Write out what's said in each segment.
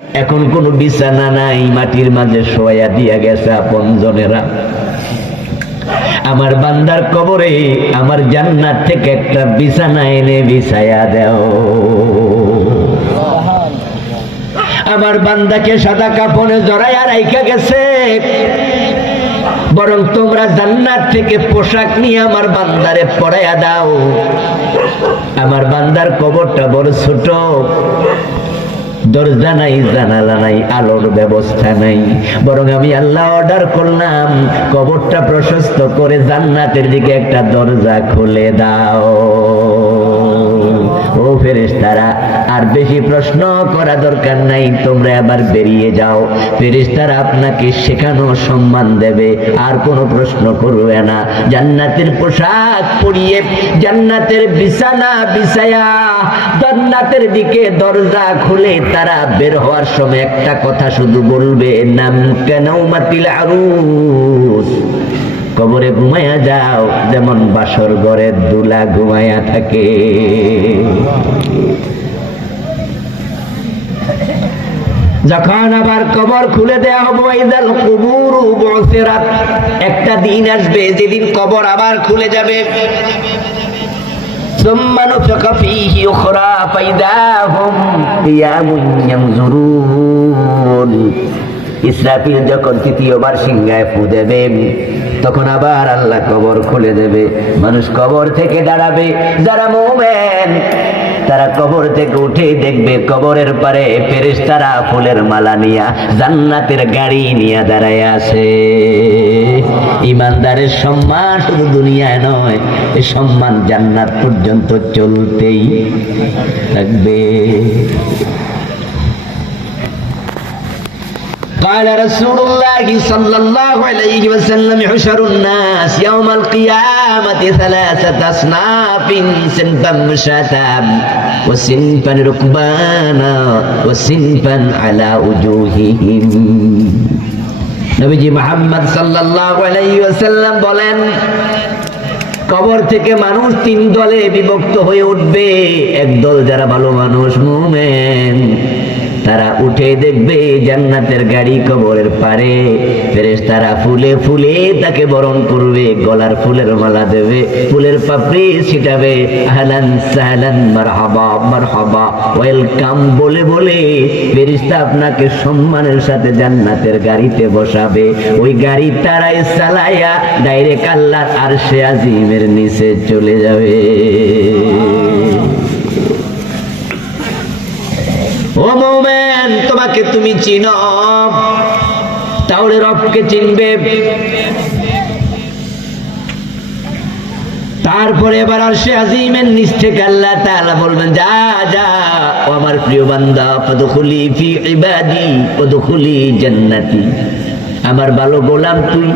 এখন কোনো বিছানা নাই, মাটির মাঝে শোয়া দিয়া গেছে আপনজনেরা। আমার বান্দার কবরে আমার জান্নাত থেকে একটা বিছানা এনে বিছায়া দাও। আমার বান্দাকে সাদা কাপড়ে জড়াইয়া রাইখা গেছে, বরং তোমরা জান্নাত থেকে পোশাক নিয়ে আমার বান্দারে পরাইয়া দাও। আমার বান্দার কবরটা বড় ছোট, দরজা নাই, জানালা নাই, আলোর ব্যবস্থা নাই, বরং আমি আল্লাহ অর্ডার করলাম কবরটা প্রশস্ত করে জান্নাতের দিকে একটা দরজা খুলে দাও। ও ফেরেশতারা, আর বেশি প্রশ্ন করা দরকার নাই, তোমরা আবার বেরিয়ে যাও। ফেরেশতারা আপনাকে শেখানো সম্মান দেবে, আর কোনো প্রশ্ন করবে না। জান্নাতের পোশাক পরিয়ে, জান্নাতের বিছানা বিছায়া, জান্নাতের দিকে দরজা খুলে তারা বের হওয়ার সময় একটা কথা শুধু বলবে, নাম কানাউমাতিল আরুস। কবরে ঘুমায়া যাও যেমন বাসর ঘরের দুলা ঘুমায়া থাকে। যখন আবার কবর খুলে দেয়া হবে, ইদাল কুবুরু বুসিরাত, একটা দিন আসবে যেদিন কবর আবার খুলে যাবে। সুম্মা নুফিখা ফীহি উখরা ফাইদা হুম কিয়ামুন ইয়ানজুরুন। ইসরাফিল যখন তৃতীয়বার সিংহায় ফু দেবে, তখন আবার আল্লাহ কবর খুলে দেবে, মানুষ কবর থেকে দাঁড়াবে। যারা মুমিন তারা কবর থেকে উঠে দেখবে কবরের পারে ফেরেশতারা ফুলের মালা নিয়া, জান্নাতের গাড়ি নিয়ে দাঁড়ায় আছে। ইমানদারের সম্মান শুধু দুনিয়ায় নয়, এই সম্মান জান্নাত পর্যন্ত চলতেই থাকবে। قال رسول الله صلى الله عليه وسلم يحشر الناس يوم القيامة ثلاثة أصناف، صنفا مشاة وصنفا ركبانا وصنفا على وجوههم। নবীজি মুহাম্মদ সাল্লাল্লাহু আলাইহি ওয়াসাল্লাম বলেন, কবর থেকে মানুষ তিন দলে বিভক্ত হয়ে উঠবে। এক দল যারা ভালো মানুষ, মুমিন, তারা উঠে দেখবে জান্নাতের গাড়ি কবরের পারে। ফেরেশতারা ফুলে ফুলে তাকে বরণ করবে, গলার ফুলের মালা দেবে, ফুলের পাপড়ি ছিটাবে, আহলান সাহলান মারহাবা মারহাবা ওয়েলকাম বলে বলে ফেরেশতা আপনাকে সম্মানের সাথে জান্নাতের গাড়িতে বসাবে। ওই গাড়ি তারাই চালায়া ডাইরেক্ট আল্লাহর আরশে আজিমের নিচে চলে যাবে। ও মুমিন, তোমাকে তুমি চিনো, তাহলে রবকে চিনবে। তারপরে এবার আরশে আজিমের নিচ থেকে আল্লাহ তাআলা বলবেন, যা যা ও আমার প্রিয় বান্দা, ফাদখুলি ফি ইবাদি ওয়াদখুলি জান্নাতি। আমার ভালো গোলাম, তুই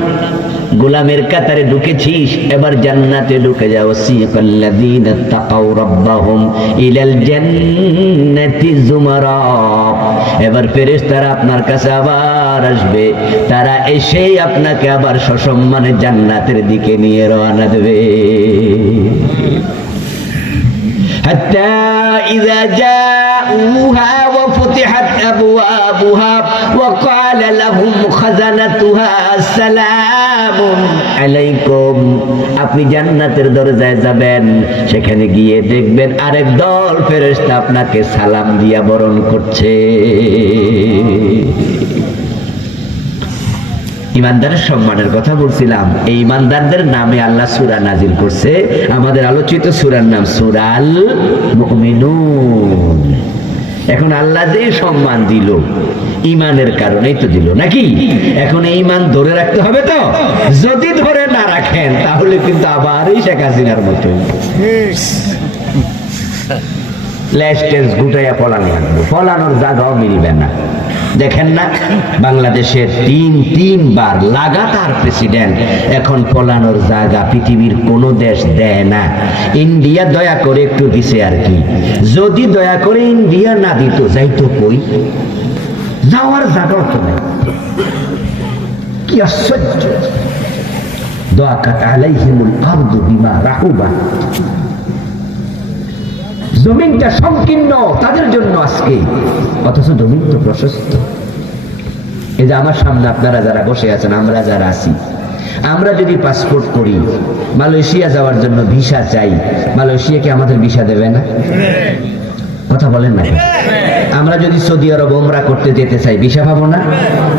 গোলামের কাতারে ঢুকেছিস, এবার জান্নাতে ঢুকে যাও। সিকাল্লাযীনা তাকাউ রাব্বাহুম ইলাল জান্নাতি যুমারা। এবার ফেরেশতারা আপনার কাছে আবার আসবে, তারা এসেই আপনাকে আবার সসম্মানে জান্নাতের দিকে নিয়ে রওনা দেবে। হাত্তা ইযা জাউহা ওয়া ফুতিহাত আবওয়াবুহা ওয়া ক্বালা লাহুম খাযানাতুহা আসসালামুন আলাইকুম। আপনি জান্নাতের দরজায় যাবেন, সেখানে গিয়ে দেখবেন আরেক দল ফেরেশতা আপনাকে সালাম দিয়া বরণ করছে। ইমানদারের সম্মানের কথা বলছিলাম, এই ইমানদারদের নামে আল্লাহ সূরা নাজিল করছে। আমাদের আলোচিত সূরার নাম সূরাল মুমিনুন। এখন আল্লাহ যে সম্মান দিল ইমানের কারণেই তো দিল, নাকি? এখন এই ইমান ধরে রাখতে হবে তো। যদি ধরে না রাখেন তাহলে কিন্তু আবার এই শেখ হাসিনার মতোই লেস্টেজ গুটাইয়া পলানো লাগবে, পলানোর জায়গাও মিলবে না। দেখেন না, বাংলাদেশের তিনবার লাগাতার প্রেসিডেন্ট, এখন পলানোর জায়গা পৃথিবীর কোন দেশ দেয় না। ইন্ডিয়া দয়া করে একটু দিছে আর কি। যদি দয়া করে ইন্ডিয়া না দিত, যাইতো কই? যাওয়ার জায়গাও তো নাই। কি আশ্চর্য! দাকাত আলাইহিমুল আরদু বিমা রাহুবা। জমিনটা সংকীর্ণ তাদের জন্য আজকে, অথচ জমিন তো প্রশস্ত। এই যে আমার সামনে আপনারা যারা বসে আছেন, আমরা যারা আছি, আমরা যদি পাসপোর্ট করি, মালয়েশিয়া যাওয়ার জন্য ভিসা চাই, মালয়েশিয়া কি আমাদের ভিসা দেবে না? কথা বলেন না? আমরা যদি সৌদি আরব ওমরা করতে যেতে চাই, ভিসা পাবো না?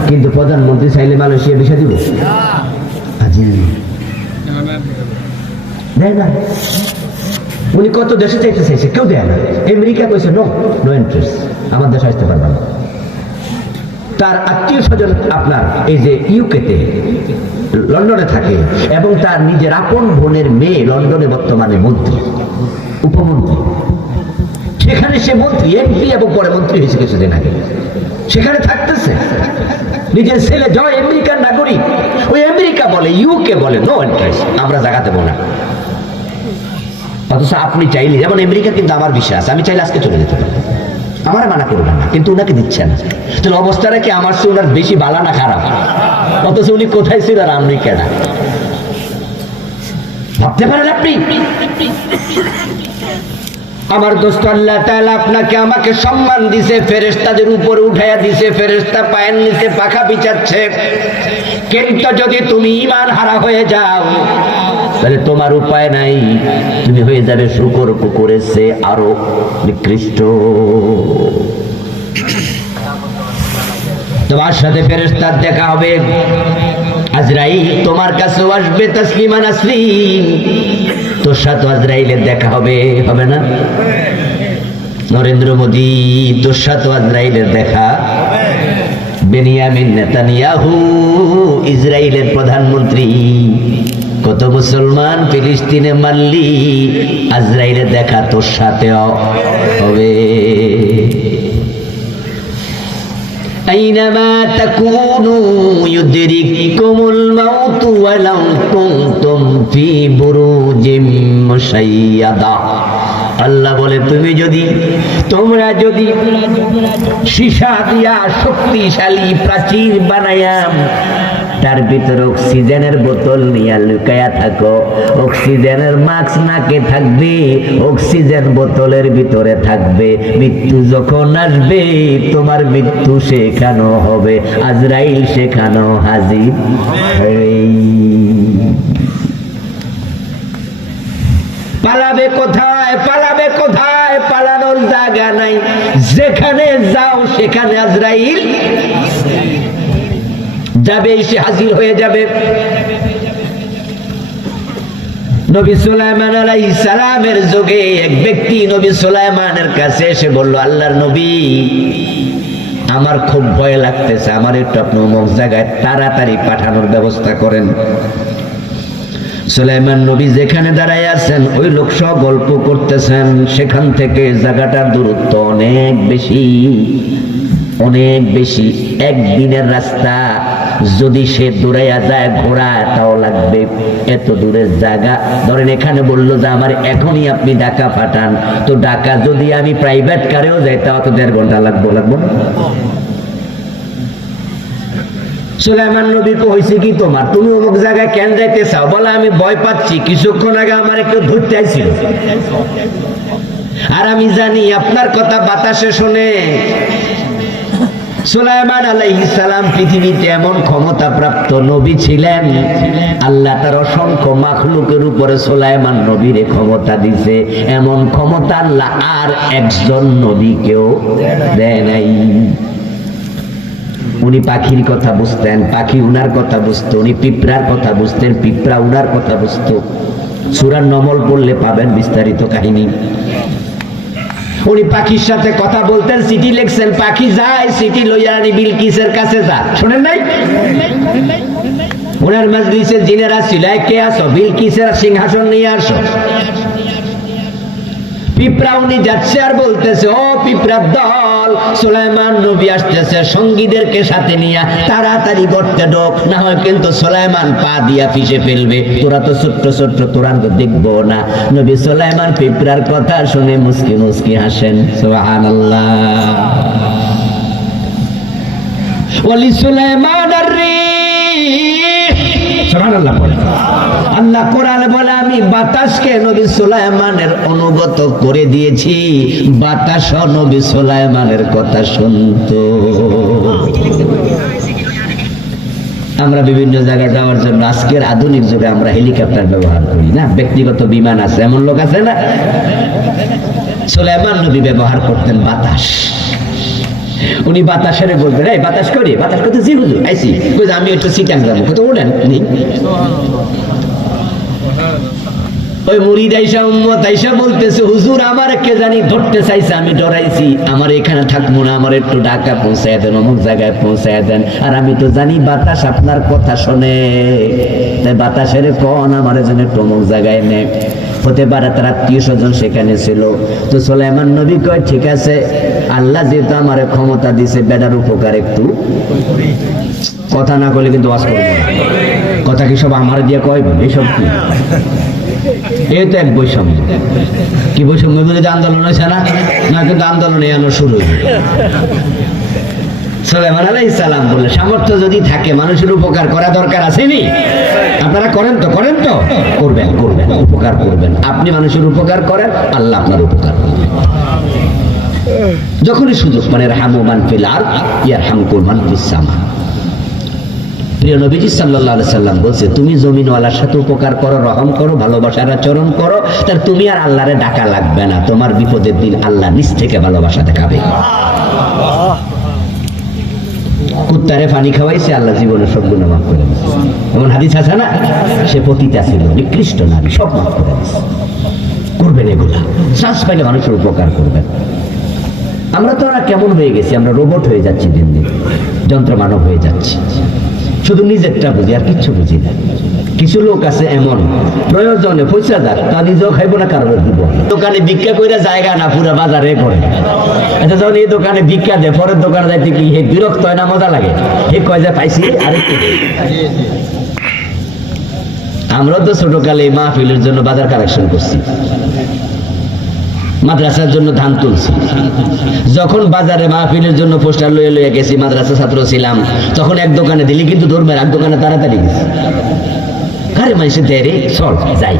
কিন্তু প্রধানমন্ত্রী চাইলে মালয়েশিয়া ভিসা দিব? দেয় না। উনি কত দেশে চাইতে চাইছে, কেউ দেয় না। আমেরিকা কইছে নো ইন্টারেস্ট, আমার দেশে আসতে পারবে না। তার আত্মীয় স্বজন আপনার এই যে ইউকেতে, লন্ডনে থাকে, এবং তার নিজের আপন বোনের মেয়ে লন্ডনে বর্তমানে মন্ত্রী, উপমন্ত্রী। সেখানে সে মন্ত্রী, এমপি এবং পরে মন্ত্রী হয়েছে কিছুদিন আগে। সেখানে থাকতেছে, নিজের ছেলে জয় আমেরিকার নাগরিক। ওই আমেরিকা বলে, ইউকে বলে নো ইন্টারেস্ট, আমরা জায়গা দেবো না। অথচ আপনি চাইলে, যেমন আমেরিকা কিন্তু আমার বিশ্বাস, আমি চাইলে আজকে চলে যেতে পারি, আমার মানা করবেন না, কিন্তু উনাকে দিচ্ছেন। তাহলে অবস্থাটা কি আমার চেয়ে উনার বেশি ভালো না খারাপ? অথচ উনি কোথায় ছিল আর আমি কেনা? ভাবতে পারেন আপনি? আমার দোস্ত, আল্লাহ তাআলা আপনাকে আমাকে সম্মান দিছে, ফেরেশতাদের উপরে উঠাইয়া দিছে, ফেরেশতা পায়ের নিচে পাখা বিছাচ্ছে। কিন্তু যদি তুমি ঈমান হারা হয়ে যাও, তাহলে তোমার উপায় নাই, তুমি হয়ে যাবে শূকর কুকুরের চেয়ে আরো নিকৃষ্ট। তোমার সাথে ফেরেশতার দেখা হবে, আজরাইল তোমার কাছেও আসবে, তাসলিমা নাসরিন, তোর সাথে আজরাইলের দেখা হবে, হবে না? নরেন্দ্র মোদী, তোর সাথে আজরাইলের দেখা। বেনিয়ামিন নেতানিয়াহু, ইসরায়েলের প্রধানমন্ত্রী, কত মুসলমান ফিলিস্তিনে মারলি, আজরাইলের দেখা তোর সাথেও হবে। আইনামা তাকুনু ইউদরিকুমুল মাউতু ওয়ালাউ কুনতুম ফি বুরুজিম মুশাইয়াদা। আল্লাহ বলে, তোমরা যদি সীসা দিয়া শক্তিশালী প্রাচীর বানায়া তার ভিতরে অক্সিজেনের বোতল নিয়ে লুকায়া থাকো, অক্সিজেনের মাস্ক নাকে থাকবে, অক্সিজেন বোতলের ভিতরে থাকবে, মৃত্যু যখন আসবে তোমার মৃত্যু সেখানো হবে, আজরাইল সেখানো হাজির। পালাবে কোথায়? পালাবে কোথায়? পালানোর জায়গা নাই। যেখানে যাও সেখানে আজরাইল যাবে, এসে হাজির হয়ে যাবে। নবী সুলাইমান আলাইহিস সালামের যুগে এক ব্যক্তি নবী সুলাইমানের কাছে এসে বলল, আল্লাহর নবী, আমার খুব ভয় লাগতেছে, আমার একটু আপনি অমুক জায়গায় তাড়াতাড়ি পাঠানোর ব্যবস্থা করেন। সুলাইমান নবী যেখানে দাঁড়ায় আছেন, ওই লোক সব গল্প করতেছেন। সেখান থেকে জায়গাটার দূরত্ব অনেক বেশি, অনেক বেশি। একদিনের রাস্তা, যদি সে দৌড়াইয়া যায় ঘোড়া তাও লাগবে এত দূরের জায়গা। ধরেন এখানে বললো যে আমার এখনই আপনি ঢাকা পাঠান, তো ঢাকা যদি আমি প্রাইভেট কারেও যাই তাও তো 1.5 ঘন্টা লাগবো না? সুলাইমান নবীকে হয়েছে কি, তোমার তুমি অমুক জায়গায় কেন যাইতে চাও? বলে, আমি ভয় পাচ্ছি, কিছুক্ষণ আগে আমার একটু ধরতে আইছিল, আর আমি জানি আপনার কথা বাতাসে শুনে। সুলাইমান আলাইহিস সালাম পৃথিবীতে এমন ক্ষমতা প্রাপ্ত নবী ছিলেন, আল্লাহ তার অসংখ্য মাখলুকের উপরে সুলাইমান নবীর ক্ষমতা দিছে। এমন ক্ষমতা আল্লাহ আর একজন নবীকেও দেয় নাই। উনি পাখির কথা বুঝতেন, পাখি উনার কথা বুঝতো, উনি পিঁপড়ার কথা বুঝতেন, পিঁপড়া উনার কথা বুঝতো। সূরা নমল পড়লে পাবেন বিস্তারিত কাহিনী। উনি পাখির সাথে কথা বলতেন, চিঠি লিখছেন, পাখি যায় চিঠি লইয়া রানী বিলকিসের কাছে যা। শোনেন নাই? ওনার মাজলিসে জিনেরা ছিল, কে আসো? বিলকিসের সিংহাসন নিয়ে আসো। পিঁপড়া উনি যাচ্ছে আর বলতেছে, ও পিঁপড়ার দল, সুলাইমান নবী আসতেছে, সঙ্গীদেরকে সাথে নিয়ে তাড়াতাড়ি গর্তে ঢোক, না হয় কিন্তু সুলাইমান পা দিয়া পিষে ফেলবে, তোরা তো ছোট্ট ছোট্ট, তোরা তো দেখবো না। নবী সুলাইমান পিঁপড়ার কথা শুনে মুস্কি মুস্কি হাসেন। সুবহানাল্লাহ। ওয়ালি সুলাইমান আর-রিহ, সুবহানাল্লাহ বলে। আল্লাহ কোরআনে বলে আমি বাতাসকে নবী সুলাইমানের অনুগত করে দিয়েছি, বাতাস নবী সুলাইমানের কথা শুনতো। আমরা বিভিন্ন জায়গায় যাওয়ার জন্য আজকের আধুনিক যুগে আমরা হেলিকপ্টার ব্যবহার করি না, ব্যক্তিগত বিমান আছে, এমন লোক আছে না? সুলাইমান নবী ব্যবহার করতেন বাতাস। উনি বাতাসের বলতেন এই বাতাস করি, বাতাস করতে জি হুজুর আইছি, আমি একটু সিটাং যাবো, কত ওঠেন ওই মুরিদ আইসা উম্মত আইসা বলতেছে হুজুর আমার কে জানি ধরতে চাইছে, আমি ডরাইছি, আমার এখানে থাকবো না, আমার একটু ঢাকা পৌঁছায় দেন, অমুক জায়গায় পৌঁছায় দেন। আর আমি তো জানি বাতাস আপনার কথা শোনে, তাই বাতাসের কোন আমার জন্য একটু অমুক জায়গায় নে। হতে পারে তার আত্মীয় স্বজন সেখানে ছিল। তো সুলাইমান নবী কয় ঠিক আছে, আল্লাহ যেহেতু আমার ক্ষমতা দিছে, বেটার উপকার একটু কথা না করলে কিন্তু ওয়াজ করবো না। কথা কি সব আমার দিয়ে কয় এসব কি? এই তো এক বৈষম্য। কি বৈষম্য? বিরোধী আন্দোলন হয়েছে না? না, কিন্তু আন্দোলন এনো শুরু হয়েছে। সুলাইমান আলাইহিস সালাম বলে সামর্থ্য যদি থাকে মানুষের উপকার করা দরকার আসেনি? আপনারা করেন তো করবেন, উপকার করবেন। আপনি মানুষের উপকার করেন, আল্লাহ আপনার উপকার করবেন। যখনই সুযোগ মানে রাহমু মান ফিল আরদ ইয়ারহামকুম মান ফিস সামা। প্রিয় নবীজি সাল্লাল্লাহু আলাইহি সাল্লাম বলছে তুমি জমিনওয়ালার সাথে উপকার করো, রহম করো, ভালোবাসার আচরণ করো, তার তুমি আর আল্লাহরে ডাকা লাগবে না। তোমার বিপদের দিন আল্লাহ নিজ থেকে ভালোবাসা দেখাবে। কুত্তারে পানি খাওয়াইছে, আল্লাহ জীবনে সব গুনাহ মাফ করে দিয়েছে। এমন হাদিস আছে না? সে পতিতা ছিল, নিকৃষ্ট নারী, সব মাফ করে দিয়েছে। করবেন এগুলা, শ্বাস পাইলে মানুষের উপকার করবেন। আমরা তো ওরা কেমন হয়ে গেছি, আমরা রোবট হয়ে যাচ্ছি, দিন দিন যন্ত্র মানব হয়ে যাচ্ছি, শুধু নিজেরটা বুঝি আর কিচ্ছু বুঝি না। কিছু লোক আছে এমন প্রয়োজনে পয়সা যাক তা নিজেও খাইবো না, কারোর দিব। দোকানে ভিক্ষা কইরা জায়গা না পুরো বাজারে করে। আচ্ছা যখন এই দোকানে ভিক্ষা দেয়, পরের দোকানে যাইতে কি হে বিরক্ত হয় না মজা লাগে? হে কয় যে পাইছি আরেকটু। আমরাও তো ছোটকালে মাহফিলের জন্য বাজার কালেকশন করছি, মাদ্রাসার জন্য ধান তুলছি। যখন বাজারে মাহফিলের জন্য পোস্টার লয়ে গেছি, মাদ্রাসা ছাত্র ছিলাম, তখন এক দোকানে দিলি কিন্তু ধরবে, এক দোকানে তাড়াতাড়ি গেছি। আরে মানুষের দেরি চল যাই।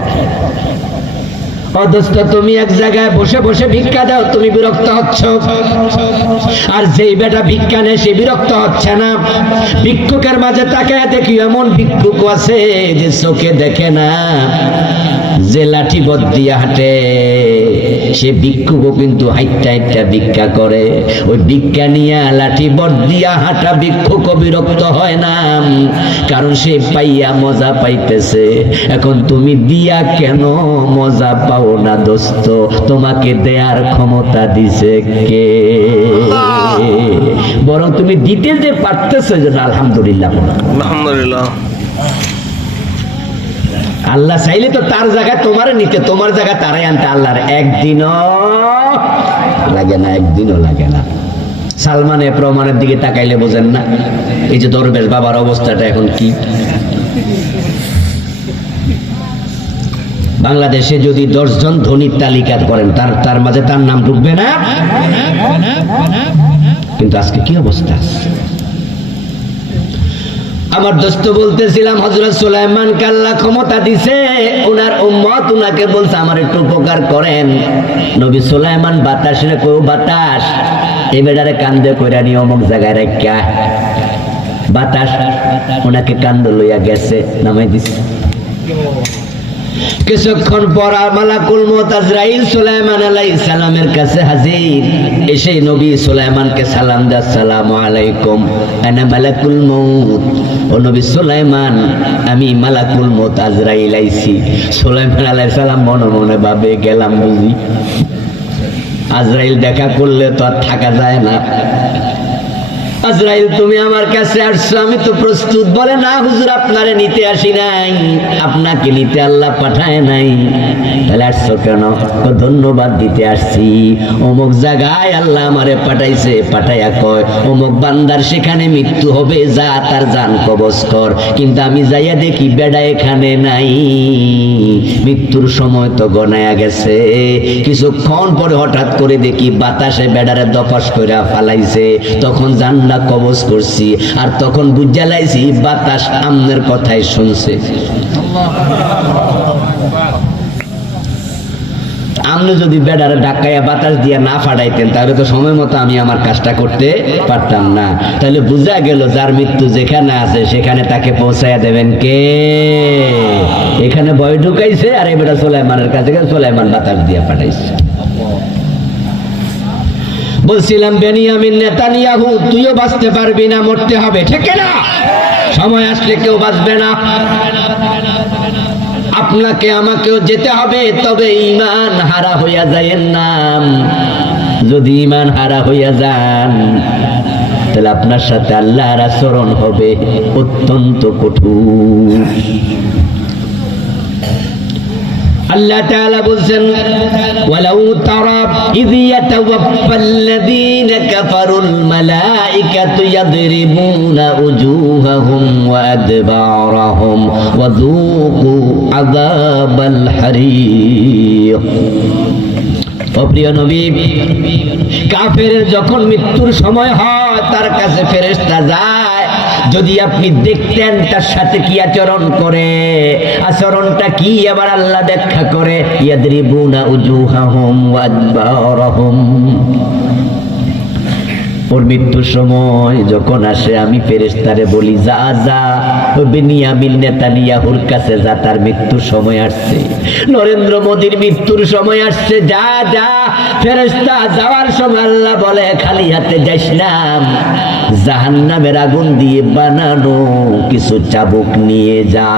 অদস্ত তুমি এক জায়গায় বসে বসে ভিক্ষা দাও, তুমি বিরক্ত হচ্ছ, আর যেই বেটা ভিক্ষা নেয় সে বিরক্ত হচ্ছে না। ভিক্ষুকের মাঝে তাকায় দেখি এমন ভিক্ষুক আছে যে চোখে দেখে না, যে লাঠি বদ দিয়া হাঁটে, সে ভিক্ষুকও কিন্তু হাইটটা হাইটটা ভিক্ষা করে। ওই ভিক্ষা নিয়ে লাঠি বদ দিয়া হাঁটা ভিক্ষুকও বিরক্ত হয় না, কারণ সে পাইয়া মজা পাইতেছে। এখন তুমি দিয়া কেন মজা পাও না দোস্ত? তোমাকে দেয়ার ক্ষমতা দিছে কে? বরং তুমি দিতে যে পারতেছো, আলহামদুলিল্লাহ, আলহামদুলিল্লাহ। আল্লাহ চাইলে তো তার জায়গায় তোমার নিতে, তোমার জায়গায় তারাই আনতে আল্লাহর একদিনও লাগে না, একদিনও লাগে না। সালমানের প্রমাণের দিকে তাকাইলে বোঝেন না এই যে দরবেশ বাবার অবস্থাটা এখন কি? বাংলাদেশে যদি 10 জন ধনীর তালিকা করেন, তার মাঝে তার নাম ঢুকবে না। কিন্তু আজকে কি অবস্থা? আমার দোস্ত বলতেছিলাম হযরত সুলাইমানকে আল্লাহ ক্ষমতা দিছে, ওনার উম্মত উনাকে বলছে আমার একটু উপকার করেন। নবী সুলাইমান বাতাস রে কো বাতাস, এই বেটারে কান্দে কইরা নিয়ে অমুক জায়গায় রাখিয়া, বাতাস ওনাকে কান্দ লইয়া গেছে, নামাই দিছে। কিছুক্ষণ পর মালাকুল মউত আজরাইল সুলাইমান আলাইহিস সালামের কাছে হাজির। এসে নবী সুলাইমানকে সালাম দেয়, আসসালামু আলাইকুম, আনা মালাকুল মউত। ও নবী সুলাইমান, আমি মালাকুল মউত আজরাইল আইছি। সুলাইমান আলাইহিস সালাম মনে মনে ভাবে গেলাম বুঝি, আজরাইল দেখা করলে তো আর থাকা যায় না। আজরাইল তুমি আমার কাছে আসছো, আমি তো প্রস্তুত। বলে না হুজুর, আপনারে নিতে আসি নাই, আপনাকে নিতে আল্লাহ পাঠায় নাই। তাহলে আসছো কেন? ধন্যবাদ দিতে আসছি। অমুক জায়গায় আল্লাহ আমারে পাঠাইছে, পাঠাইয়া কয় অমুক বান্দার সেখানে মৃত্যু হবে, যা তার জান কবজ কর। কিন্তু আমি যাইয়া দেখি বেডা এখানে নাই, মৃত্যুর সময় তো গনায়া গেছে। কিছুক্ষণ পরে হঠাৎ করে দেখি বাতাসে বেডারে দফাস করে ফালাইছে। তখন জান্নাত কবজ করছি, আর তখন বুঝা লাইছি বাতাস আমনের কথাই শুনছে। আপনি যদি বেড়ারে ঢাকাইয়া বাতাস দিয়া না ফাটাইতেন তাহলে তো সময় মতো আমি আমার কাজটা করতে পারতাম না। তাহলে বুঝা গেল যার মৃত্যু যেখানে আছে সেখানে তাকে পৌঁছাইয়া দেবেন কে? এখানে ভয় ঢুকাইছে আর এবারে সুলাইমানের কাছে সুলাইমান বাতাস দিয়া পাঠাইছে। বলছিলাম বেনিয়ামিন নেতানিয়াহু, তুইও বাঁচতে পারবি না, মরতে হবে, ঠিক না? সময় আসলে কেউ বাঁচবে না, আপনাকে আমাকেও যেতে হবে। তবে ঈমান হারা হইয়া যায়েন না। যদি ঈমান হারা হইয়া যান তাহলে আপনার সাথে আল্লাহর আচরণ হবে অত্যন্ত কঠোর। আল্লাহ তাআলা বলেন, ওয়ালাউ তারা ইয ইয়াতাওয়াফাল্লাযীনা কাফারুল মালাইকাতু ইয়াদরিবুনা উজুহাহুম ওয়া আদবারাহুম ওয়া যুকু আযাবাল হারিক। ও প্রিয় নবী, কাফেরের যখন মৃত্যুর সময় হয় তার কাছে ফেরেশতা যায়, যদি আপনি দেখতেন তার সাথে কি আচরণ করে, আচরণটা কি আবার আল্লাহ ব্যাখ্যা করে, ইয়াদরিবুনা উজুহাহুম ওয়া আদবারাহুম। ওর মৃত্যুর সময় যখন আসে আমি ফেরেশতারে বলি, যা যা বেনিয়ামিন নেতানিয়াহুর কাছে যা, তার মৃত্যুর সময় আসছে, নরেন্দ্র মোদীর মৃত্যুর সময় আসছে, যা যা। ফেরেশতা যাওয়ার সময় আল্লাহ বলে, খালি হাতে যাইস না, জাহান্নামের আগুন দিয়ে বানানো কিছু চাবুক নিয়ে যা।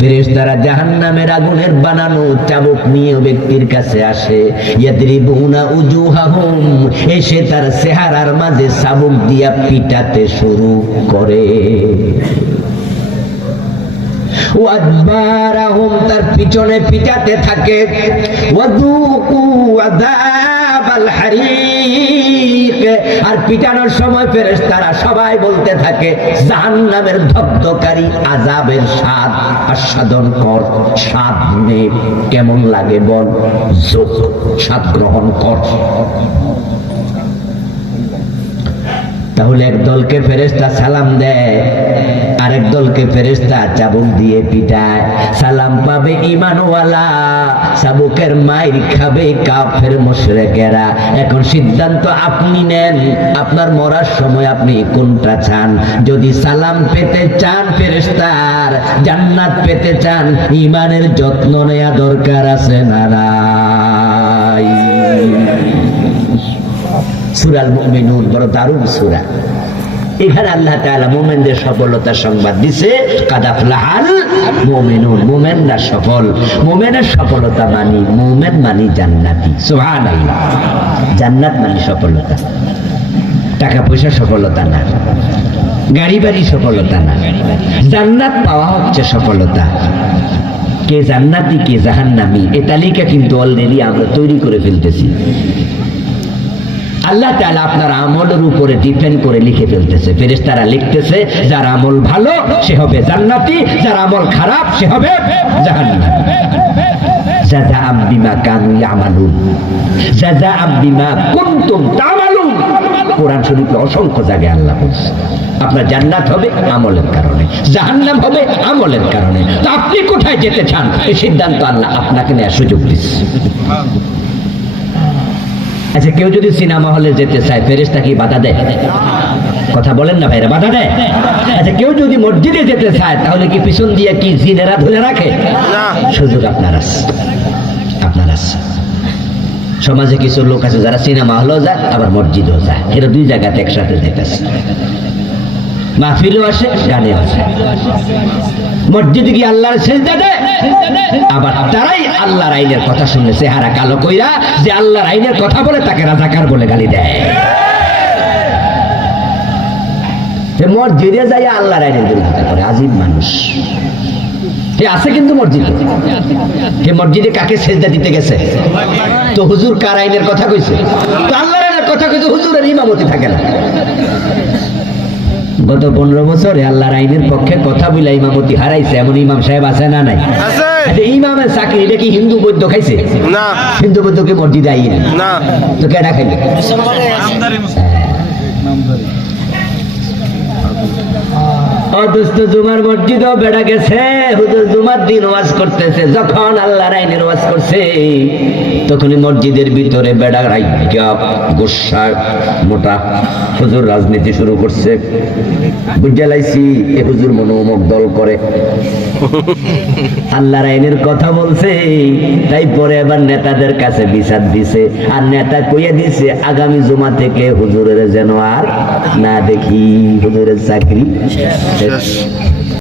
ফেরেশতারা জাহান্নামের আগুনের বানানো চাবুক নিয়ে ব্যক্তির কাছে আসে, ইয়াদরিবুনা উজুহাহুম, এসে তার চেহারার মাঝে চাবুক দিয়া পিটাতে শুরু করে, ওয়াদবারাহুম, তার পিছনে পিটাতে থাকে, ওয়াযুকু আযাবাল হারিক। আর পিটানোর সময় ফেরেশতারা সবাই বলতে থাকে, জাহান্নামের দগ্ধকারী আযাবের স্বাদ আস্বাদন কর, স্বাদ নে, কেমন লাগে বল, যোগ স্বাদ গ্রহণ কর। তাহলে এক দলকে ফেরেশতা সালাম দেয়, আরেক দলকে ফেরেশতা চাবুক দিয়ে পিটায়। সালাম পাবে ঈমানওয়ালা, চাবুকের মাইর খাবে কাফের মুশরিকেরা। এখন সিদ্ধান্ত আপনি নেন, আপনার মরার সময় আপনি কোনটা চান? যদি সালাম পেতে চান ফেরেশতার, জান্নাত পেতে চান, ঈমানের যত্ন নেওয়া দরকার আছে না নাই? সূরাল মুমিনুন বড় দারুণ সূরা। এখানে আল্লাহ তাআলা মুমিনদের সফলতার সংবাদ দিছে, কাদ আফলাহাল মুমিনুন, মুমিনরা সফল। মুমিনের সফলতা মানি, মুমিন মানি জান্নাতি। সুবহানাল্লাহ। জান্নাত মানি সফলতা, টাকা পয়সা সফলতা না, গাড়ি বাড়ি সফলতা না, জান্নাত পাওয়া হচ্ছে সফলতা। কে জান্নাতি কে জাহান্নামী এই তালিকা কিন্তু অলরেডি আমরা তৈরি করে ফেলতেছি। আল্লাহ তাআলা আপনার আমলের উপরে ডিপেন্ড করে লিখে ফেলতেছে। ফেরেশতারা লিখতেছে, যার আমল ভালো সে হবে জান্নাতি, যার আমল খারাপ সে হবে জাহান্নামী। জাযাআম বিমা কানু ইয়ামালুন, জাযাআম বিমা কুনতুম তা'মালুন। কোরআন শরীফে অসংখ্য জায়গায় আল্লাহ বলছে আপনার জান্নাত হবে আমলের কারণে, জাহান্নাম হবে আমলের কারণে। তো আপনি কোথায় যেতে চান এই সিদ্ধান্ত আল্লাহ আপনাকে নেওয়ার সুযোগ দিচ্ছে। আচ্ছা, কেউ যদি সিনেমা হলে যেতে চায় ফেরেশতা কি বাধা দেয়? কথা বলেন না ভাইরা, বাধা দেয়? আচ্ছা, কেউ যদি মসজিদে যেতে চায় তাহলে কি পিছন দিয়ে কি জিনেরা ধরে রাখে? সুযোগ আপনার আছে, আপনার আছে। সমাজে কিছু লোক আছে যারা সিনেমা হলেও যায় আবার মসজিদেও যায়, এরা দুই জায়গাতে একসাথে যেতেছে, মাহফিলও আসে গানেও আসে। মসজিদে গিয়ে আল্লাহর সিজদা দেয়, আবার তারাই আল্লাহর আইনের কথা শুনে চেহারা কালো কইরা যে আল্লাহর আইনের কথা বলে তাকে রাজাকার বলে গালি দেয়। মসজিদে যাই আল্লাহর আইনের বিরোধিতা করে, আজীব মানুষ। আছে কিন্তু মসজিদে, মসজিদে কাকে সিজদা দিতে গেছে? তো হুজুর কার আইনের কথা কইছে? তো আল্লাহর আইনের কথা কইছে, হুজুরের ইমামতি থাকে না। গত 15 বছরে আল্লাহর আইনের পক্ষে কথা বলে ইমামতি হারাইছে এমন ইমাম সাহেব আছে না নাই? আচ্ছা, ইমামের চাকরি এটা কি হিন্দু বৌদ্ধ খাইছে? না। হিন্দু বৌদ্ধকে মসজিদে আইন না, তো কেডা খাইলে? অদস্ত জুমার মসজিদও বেড়া গেছে, হুজুর জুমার দিন ওয়াজ করতেছে, যখন আল্লাহর আইনের ওয়াজ করছে তখনই মসজিদের ভিতরে বেড়া রাইকা গোসা মোটা হুজুর রাজনীতি শুরু করছে। বুঝে লাইছি এ হুজুর মনোমক দল করে, আল্লাহর আইনের কথা বলছে, তাই পরে এবার নেতাদের কাছে বিচার দিছে, আর নেতা কইয়া দিছে আগামী জুমা থেকে হুজুরের যেন আর না দেখি, হুজুরের চাকরি শেষ।